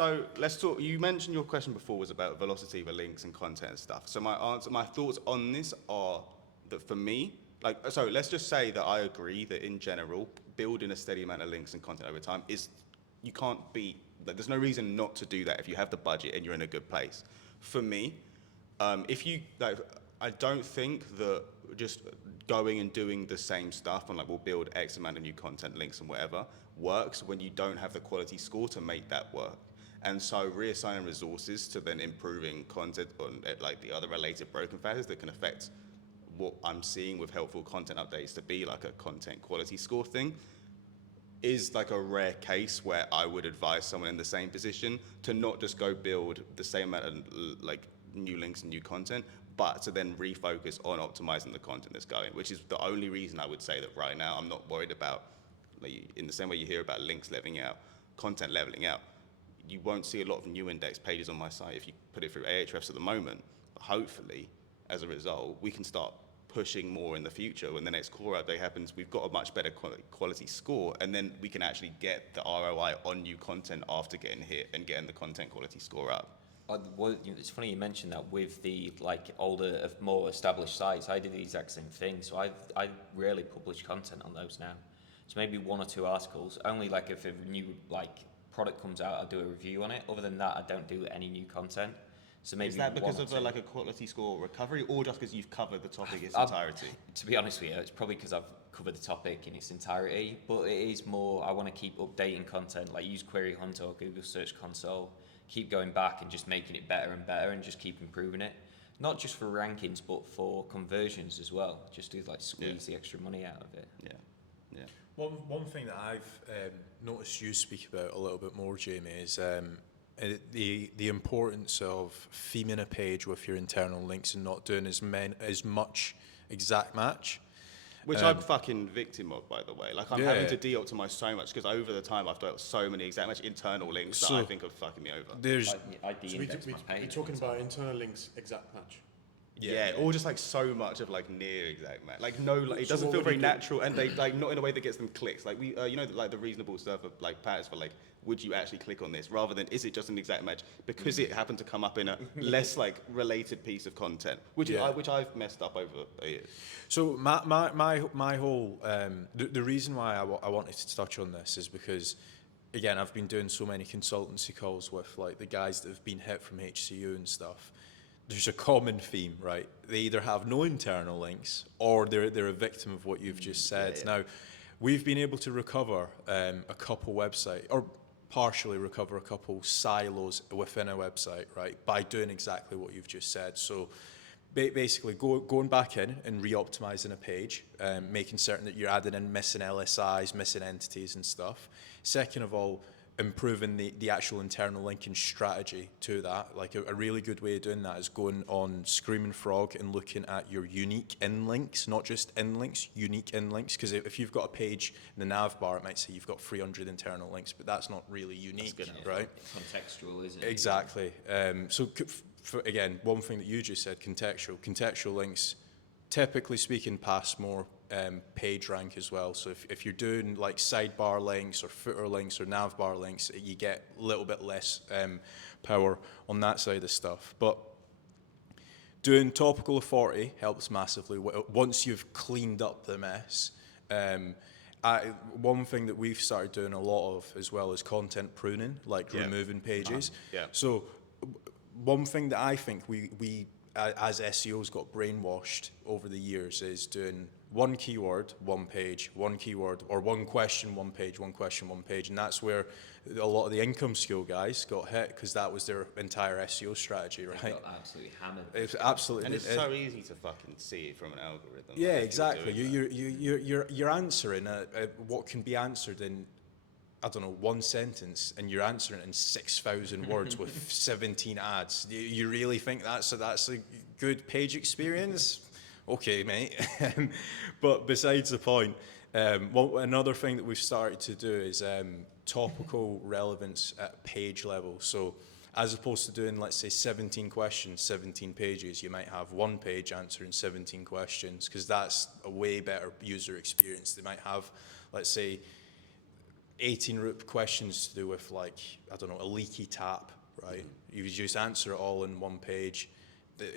So let's talk. You mentioned your question before was about velocity of links and content and stuff. So my thoughts on this are that for me, so let's just say that I agree that in general, building a steady amount of links and content over time you can't beat. Like, there's no reason not to do that if you have the budget and you're in a good place. For me, if you like, I don't think that just going and doing the same stuff and like we'll build X amount of new content links and whatever works when you don't have the quality score to make that work. And so reassigning resources to then improving content on like the other related broken factors that can affect what I'm seeing with helpful content updates to be like a content quality score thing is like a rare case where I would advise someone in the same position to not just go build the same amount of like new links and new content, but to then refocus on optimizing the content that's going, which is the only reason I would say that right now I'm not worried about, like, in the same way you hear about links leveling out, content leveling out. You won't see a lot of new index pages on my site if you put it through Ahrefs at the moment. But hopefully, as a result, we can start pushing more in the future. When the next core update happens, we've got a much better quality score, and then we can actually get the ROI on new content after getting hit and getting the content quality score up. Well, it's funny you mentioned that with the like older, more established sites. I did the exact same thing. So I rarely publish content on those now. So maybe 1 or 2 articles. Only like if a new like product comes out, I'll do a review on it. Other than that, I don't do any new content. So maybe is that because of like a quality score recovery, or just because you've covered the topic in its entirety? To be honest with you, it's probably because I've covered the topic in its entirety. But it is more, I want to keep updating content, like use Query Hunter or Google Search Console. Keep going back and just making it better and better and just keep improving it. Not just for rankings, but for conversions as well. Just to like squeeze the extra money out of it. Yeah. One thing that I've noticed you speak about a little bit more, Jamie, is the importance of theming a page with your internal links and not doing as much exact match. Which I'm fucking victim of, by the way. Like, I'm having to de-optimize so much because over the time I've got so many exact match internal links that I think are fucking me over. There's I de-index my page. We're talking about internal links exact match. Yeah, or just like so much of like near exact match. Like no, like, it doesn't feel very natural, and they like not in a way that gets them clicks. Like we, you know, like the reasonable stuff of like patterns for like, would you actually click on this rather than is it just an exact match because it happened to come up in a less like related piece of content, which I've messed up over the years. So my whole the reason why I wanted to touch on this is because, again, I've been doing so many consultancy calls with like the guys that have been hit from HCU and stuff. There's a common theme, right? They either have no internal links or they're a victim of what you've just said. Yeah. Now, we've been able to recover a couple websites, or partially recover a couple silos within a website, right, by doing exactly what you've just said. So basically going back in and re-optimizing a page, making certain that you're adding in missing LSIs, missing entities and stuff. Second of all, improving the actual internal linking strategy to that. Like a really good way of doing that is going on Screaming Frog and looking at your unique in links, not just in links, unique in links. Because if you've got a page in the nav bar, it might say you've got 300 internal links, but that's not really unique, right? It's contextual, isn't it? Exactly. So again, one thing that you just said, contextual links, typically speaking, pass more page rank as well. So if you're doing like sidebar links or footer links or navbar links, you get a little bit less power on that side of stuff. But doing topical authority helps massively once you've cleaned up the mess. One thing that we've started doing a lot of as well is content pruning, like removing pages. So one thing that I think we as SEOs got brainwashed over the years is doing one keyword, one page, one keyword, or one question, one page, one question, one page. And that's where a lot of the income skill guys got hit because that was their entire SEO strategy, right? They got absolutely hammered. It's absolutely. And it's so easy to fucking see it from an algorithm. Yeah, like exactly. You're answering what can be answered in, I don't know, one sentence, and you're answering it in 6,000 words with 17 ads. You really think that's a good page experience? Okay, mate. But besides the point, another thing that we've started to do is topical relevance at page level. So as opposed to doing, let's say, 17 questions, 17 pages, you might have one page answering 17 questions, because that's a way better user experience. They might have, let's say, 18 questions to do with like, I don't know, a leaky tap, right? You just answer it all in one page.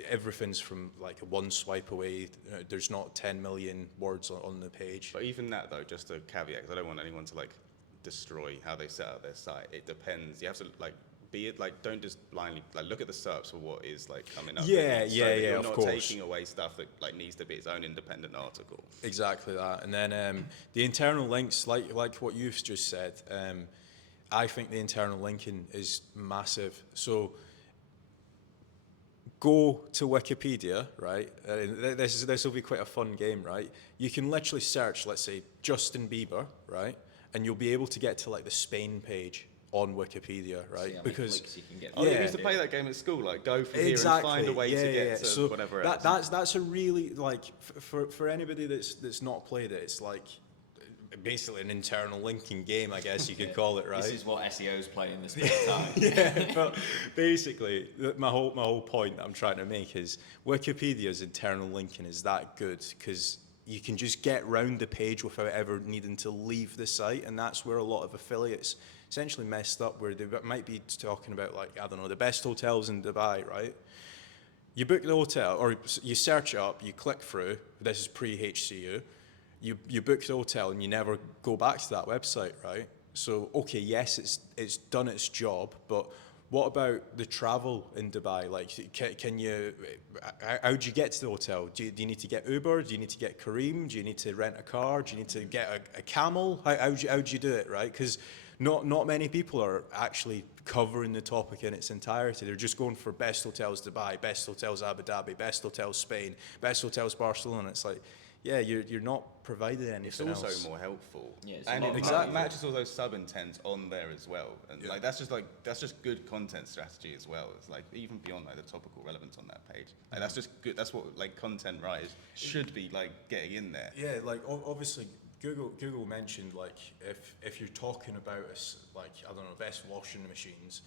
Everything's from like one swipe away. There's not 10 million words on the page. But even that though, just a caveat, because I don't want anyone to like destroy how they set up their site. It depends. You have to like be it like don't just blindly like look at the SERPs for what is like coming up. Yeah, so yeah, that yeah. You're Of not course. taking away stuff that like needs to be its own independent article. Exactly that. And then the internal links, like what you've just said, I think the internal linking is massive. So go to Wikipedia, right? This will be quite a fun game, right? You can literally search, let's say, Justin Bieber, right? And you'll be able to get to like the Spain page on Wikipedia, right? See how many because clicks you can get. Oh, yeah. Yeah. We used to play that game at school, like go from exactly. here and find a way to get yeah. to So whatever else. that's a really like for anybody that's not played it, it's like basically an internal linking game, I guess you could call it, right? This is what SEOs play in the spare time. Yeah, but basically, my whole point that I'm trying to make is Wikipedia's internal linking is that good because you can just get round the page without ever needing to leave the site, and that's where a lot of affiliates essentially messed up, where they might be talking about like, I don't know, the best hotels in Dubai, right? You book the hotel, or you search it up, you click through, this is pre-HCU, you book the hotel and you never go back to that website, right? So, okay, yes, it's done its job, but what about the travel in Dubai? Like, can you, how do you get to the hotel? Do you need to get Uber? Do you need to get Kareem? Do you need to rent a car? Do you need to get a camel? How do you do it, right? Because not many people are actually covering the topic in its entirety. They're just going for best hotels Dubai, best hotels Abu Dhabi, best hotels Spain, best hotels Barcelona. It's like, yeah, you're not providing anything It's also else. more helpful. Yeah, it's and a lot it Exactly. matches all those sub-intents on there as well. And like that's just good content strategy as well. It's like even beyond like the topical relevance on that page. Like that's just good. That's what like content writers should be like getting in there. Yeah, like obviously Google mentioned like if you're talking about like I don't know best washing machines,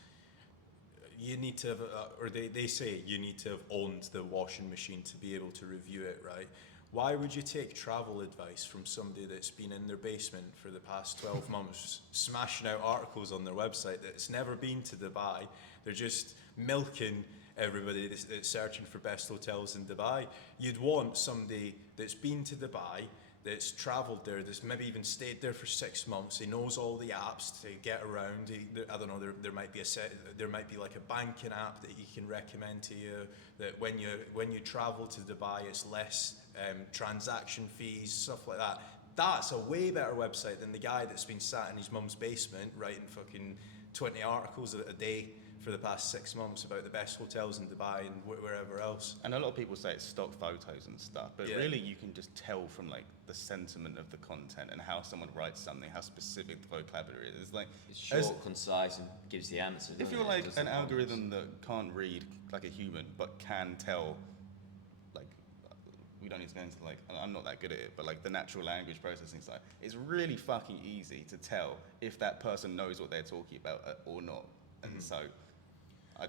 you need to have or they say you need to have owned the washing machine to be able to review it, right? Why would you take travel advice from somebody that's been in their basement for the past 12 months, smashing out articles on their website that's never been to Dubai? They're just milking everybody that's searching for best hotels in Dubai. You'd want somebody that's been to Dubai, that's travelled there, that's maybe even stayed there for 6 months. He knows all the apps to get around. I don't know. There might be there might be like a banking app that he can recommend to you. That when you travel to Dubai, it's less transaction fees, stuff like that. That's a way better website than the guy that's been sat in his mum's basement writing fucking 20 articles a day for the past 6 months about the best hotels in Dubai and wherever else. And a lot of people say it's stock photos and stuff, but Yeah. really you can just tell from like the sentiment of the content and how someone writes something, how specific the vocabulary is. It's like It's short, as- concise, and gives the answer. if doesn't you're it? like It doesn't an algorithm bounce. that can't read like a human but can tell, like we don't need to go into like I'm not that good at it, but like the natural language processing side, it's really fucking easy to tell if that person knows what they're talking about or not. And so,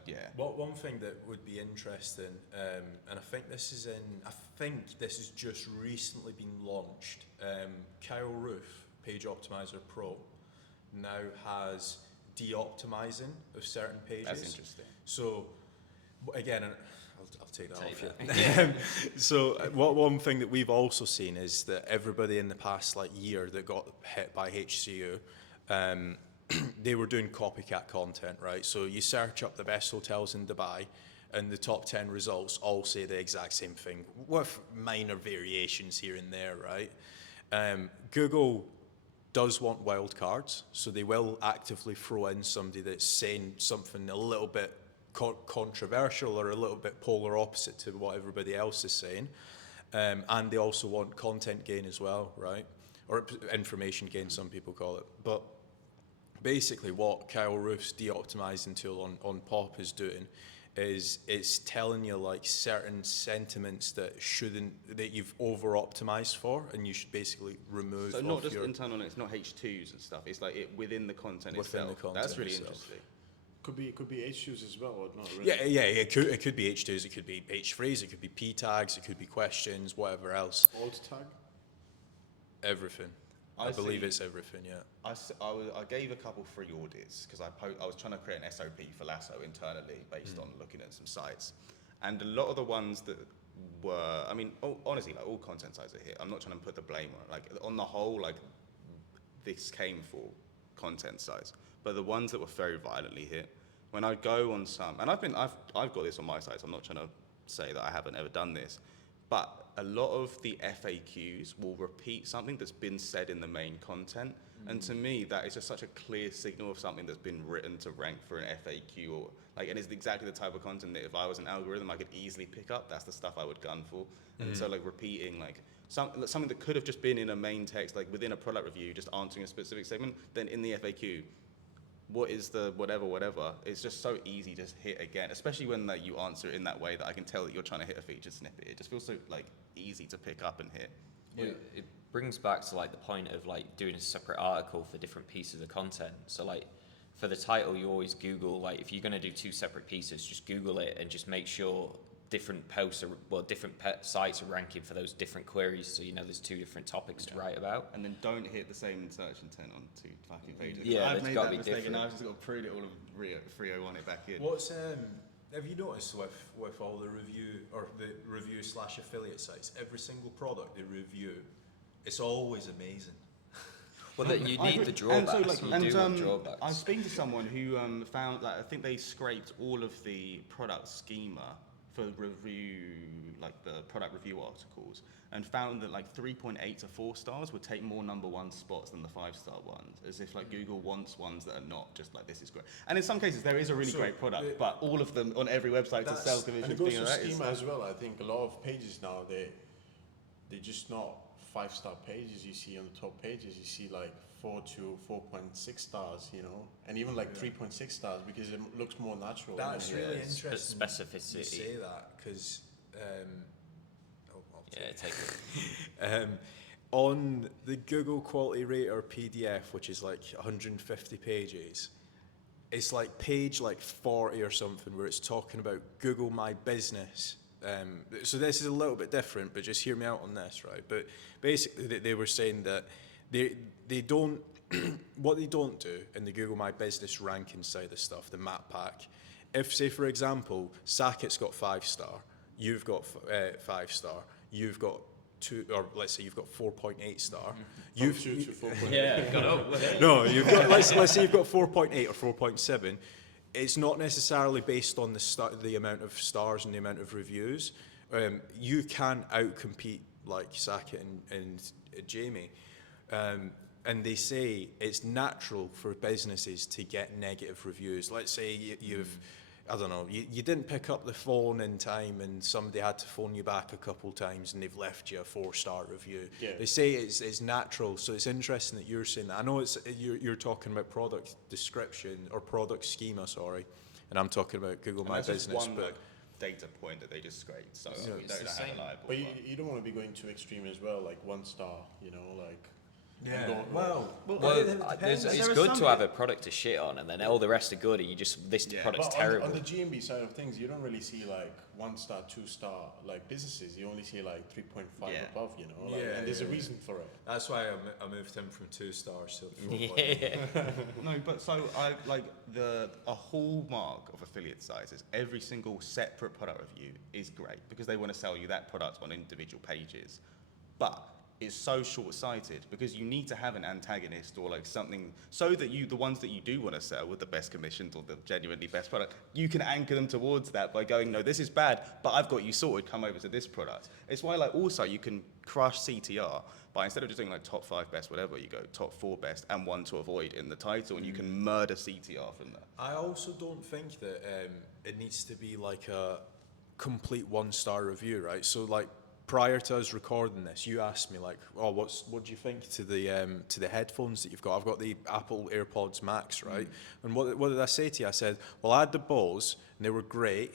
yeah. One thing that would be interesting, and I think this has just recently been launched. Kyle Roof, Page Optimizer Pro, now has de-optimizing of certain pages. That's interesting. So, again, and I'll take that Take off that. you. So, one thing that we've also seen is that everybody in the past like year that got hit by HCU, they were doing copycat content, right? So you search up the best hotels in Dubai, and the top 10 results all say the exact same thing, with minor variations here and there, right? Google does want wild cards, so they will actively throw in somebody that's saying something a little bit controversial or a little bit polar opposite to what everybody else is saying. And they also want content gain as well, right? Or information gain, some people call it. But basically what Kyle Roof's de-optimizing tool on Pop is doing is it's telling you like certain sentiments that you've over-optimized for, and you should basically remove. So not off just your, internal links, not H2s and stuff. It's like it within the content Within itself. the content That's really itself. interesting. Could be HCUs as well, or not really? yeah, it could be H2s, it could be H3s, it could be P tags, it could be questions, whatever else. Alt tag. Everything. I believe see- it's everything, yeah. I gave a couple free audits because I was trying to create an SOP for Lasso internally based on looking at some sites, and a lot of the ones that were, I mean, honestly, like all content sites are here. I'm not trying to put the blame on it. Like on the whole, like this came for content sites, but the ones that were very violently hit, when I go on some, and I've got this on my site, so I'm not trying to say that I haven't ever done this, but a lot of the FAQs will repeat something that's been said in the main content, and to me that is just such a clear signal of something that's been written to rank for an FAQ, or like, and it's exactly the type of content that if I was an algorithm I could easily pick up. That's the stuff I would gun for. And so like repeating like something that could have just been in a main text, like within a product review, just answering a specific segment, then in the FAQ, what is the whatever, it's just so easy to hit again, especially when like you answer it in that way that I can tell that you're trying to hit a featured snippet. It just feels so like easy to pick up and hit. Well, it brings back to like the point of like doing a separate article for different pieces of content. So like for the title, you always Google, like if you're going to do 2 separate pieces, just Google it and just make sure different posts are, well, different sites are ranking for those different queries, so you know there's 2 different topics to write about. And then don't hit the same search intent on 2 fucking pages. Yeah, I've it's made gotta that be mistake different. and I've just got to prune it all of 301 it back in. What's have you noticed with all the review / affiliate sites, every single product they review, it's always amazing. Well, that you I need agree. the drawbacks. And so, like, You do want drawbacks. I was speaking to someone who found that I think they scraped all of the product schema for review, like the product review articles, and found that like 3.8 to 4 stars would take more #1 spots than the 5-star ones, as if like Google wants ones that are not just like, this is great. And in some cases there is a really great product, but all of them on every website to sell And commissions it goes being to like that is- schema as well. I think a lot of pages now, they're just not 5-star pages you see on the top pages. You see like 4 to 4.6 stars, you know, and even like 3.6 stars because it looks more natural. That's really it's interesting. specificity. You say that because Yeah, take it. on the Google Quality Rater PDF, which is like 150 pages, it's like page like 40 or something where it's talking about Google My Business. So this is a little bit different, but just hear me out on this, right? But basically they were saying that they don't, what they don't do in the Google My Business ranking side of stuff, the map pack, if say for example, Sacket's got 5-star, you've got 5-star, you've got 2, or let's say you've got 4.8 star. You've 2 to 4.8. Yeah, got up. no, you've got let's say you've got 4.8 or 4.7. It's not necessarily based on the amount of stars and the amount of reviews. You can outcompete like Sackett and Jamie, and they say it's natural for businesses to get negative reviews. Let's say you've I don't know, you didn't pick up the phone in time and somebody had to phone you back a couple times and they've left you a 4-star review. Yeah. They say it's natural, so it's interesting that you're saying that. I know you're talking about product description or product schema, sorry, and I'm talking about Google and My that's just Business. one but like, data point that they just scraped, so Yeah. we It's don't the know how same. reliable. But you don't want to be going too extreme as well, like 1 star, you know, like. yeah, Go- well, It's There are good some to have a product to shit on, and then all the rest are good, and you just, this Yeah. product's But terrible. on the GMB side of things, you don't really see like 1-star, 2-star like businesses. You only see like 3.5 Yeah. above, you know. Like, Yeah, and there's a yeah. reason for it. that's why I moved him from 2 stars to 4. Yeah. No, but so I like a hallmark of affiliate sites is every single separate product review is great because they want to sell you that product on individual pages, but it's so short-sighted because you need to have an antagonist or like something so that the ones that you do want to sell with the best commissions or the genuinely best product, you can anchor them towards that by going, no, this is bad, but I've got you sorted, come over to this product. It's why like also you can crush CTR by instead of just doing like top 5 best whatever, you go top 4 best and 1 to avoid in the title, and you can murder CTR from that. I also don't think that it needs to be like a complete 1-star review, right? So like prior to us recording this, you asked me like, oh, what do you think to the headphones that you've got? I've got the Apple AirPods Max, right? And what did I say to you? I said, well, I had the Bose and they were great,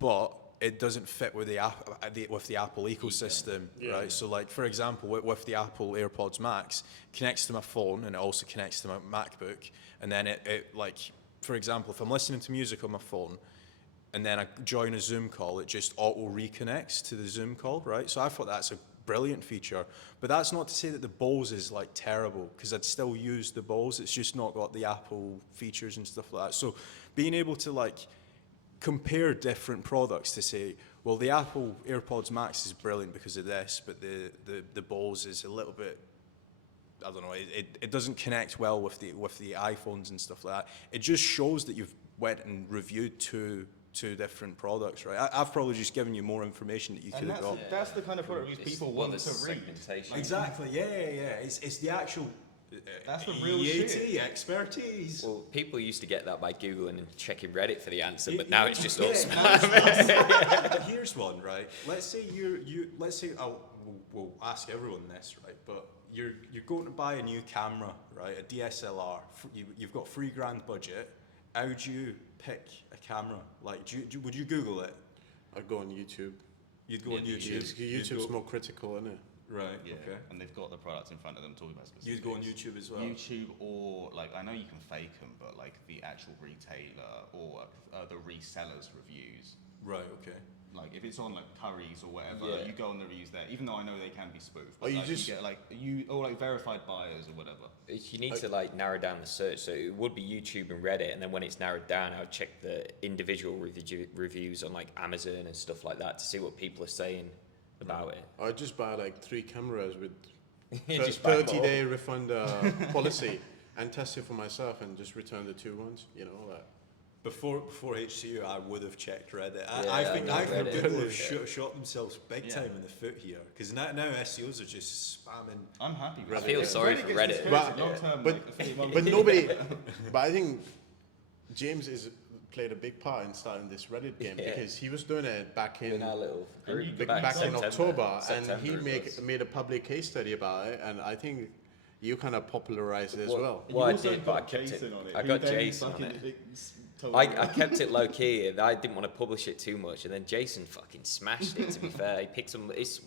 but it doesn't fit with the Apple ecosystem, Yeah. right? So like, for example, with the Apple AirPods Max, it connects to my phone and it also connects to my MacBook. And then it like, for example, if I'm listening to music on my phone, and then I join a Zoom call, it just auto reconnects to the Zoom call, right? So I thought that's a brilliant feature. But that's not to say that the Bose is like terrible, because I'd still use the Bose. It's just not got the Apple features and stuff like that. So being able to like compare different products to say, well, the Apple AirPods Max is brilliant because of this, but the Bose is a little bit, I don't know, it doesn't connect well with the iPhones and stuff like that. It just shows that you've went and reviewed two different products, right? I've probably just given you more information that you could have got. That's the kind of product reviews people want to read. Segmentation. Exactly, yeah. It's the actual That's the real EAT shit. expertise. Well, people used to get that by Googling and checking Reddit for the answer, but Yeah, now it's just all yeah, spam. But here's one, right? Let's say we'll ask everyone this, right? But you're going to buy a new camera, right? A DSLR. You've got $3,000 budget. How do you pick a camera? Like, would you Google it? I'd go on YouTube. You'd go on YouTube. YouTube's more critical, isn't it? Right. Yeah, Okay. and they've got the products in front of them talking about specifics. You'd go on YouTube as well. YouTube, or like, I know you can fake them, but like the actual retailer or the resellers' reviews. Right. Okay. Like if it's on like Curry's or whatever, Yeah. you go on the reviews there. Even though I know they can be spoofed, Oh, but you like, just- get like verified buyers or whatever. You need to like narrow down the search, so it would be YouTube and Reddit, and then when it's narrowed down, I would check the individual reviews on like Amazon and stuff like that to see what people are saying about it. I'd just buy like 3 cameras with Just buy more. 30-day refund policy and test it for myself and just return the 2 ones. You know, like. Before HCU, I would have checked Reddit. Yeah, I think Reddit. Google have shot themselves big Yeah. time in the foot here, because now SEOs are just spamming. I'm happy with I it. feel Reddit. sorry for gets Reddit. discredited But- long-term, but- like, affiliate But marketing. nobody. But I think James played a big part in starting this Reddit game Yeah. because he was doing it back in In our little group back in October, and September he it was. made a public case study about it, and I think you kind of popularized it as What- well. Well, I did, but I kept it. I got Jason on it. I kept it low key, and I didn't want to publish it too much. And then Jason fucking smashed it. To be fair, he picked some. It's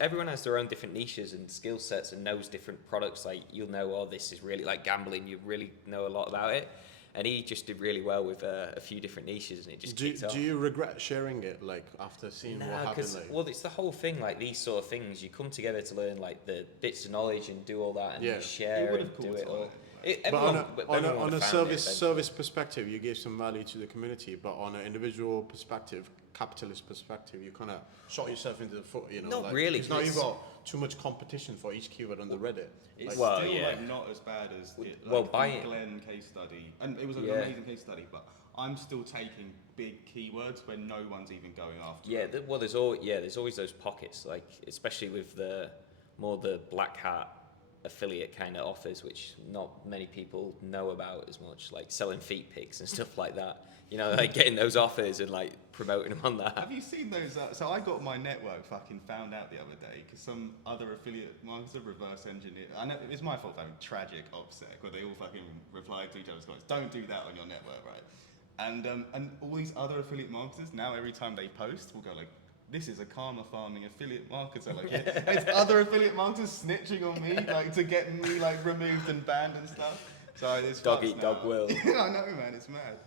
everyone has their own different niches and skill sets and knows different products. Like you'll know, oh, this is really like gambling. You really know a lot about it. And he just did really well with a few different niches, and it just kicked off. Do you regret sharing it, like after seeing what No, happened? because Like, well, it's the whole thing. Like these sort of things, you come together to learn like the bits of knowledge and do all that, and Yeah. you share You and would've do caught it on all. it. but Everyone on a found it service eventually. perspective, you gave some value to the community, but on an individual perspective, capitalist perspective, you kind of shot yourself into the foot. You know, Not like, really, 'cause now it's- you've got too much competition for each keyword on the Reddit. It's Like, Well, still yeah. like not as bad as it, like, Well, the buy it. Glenn case study, and it was an Yeah. amazing case study. But I'm still taking big keywords where no one's even going after. Yeah, them. well, there's always those pockets, like especially with the black hat affiliate kind of offers, which not many people know about as much, like selling feet pics and stuff like that. You know, like getting those offers and like promoting them on that. Have you seen those? So I got my network fucking found out the other day because some other affiliate marketer reverse engineered. I know it's my fault for having tragic OPSEC where they all fucking replied to each other's comments. Don't do that on your network, right? And all these other affiliate marketers now every time they post will go like, "This is a karma farming affiliate marketer." Like, and it's other affiliate marketers snitching on me like to get me like removed and banned and stuff. So it's Dog fucked eat dog now. will. I know, man. It's mad.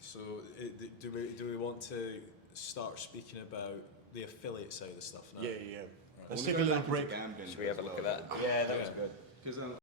So do we want to start speaking about the affiliate side of stuff now? yeah. I Let's wanna take go a little back into break. gambling Should we have a as look at well. that? Yeah, that was Yeah. good. Because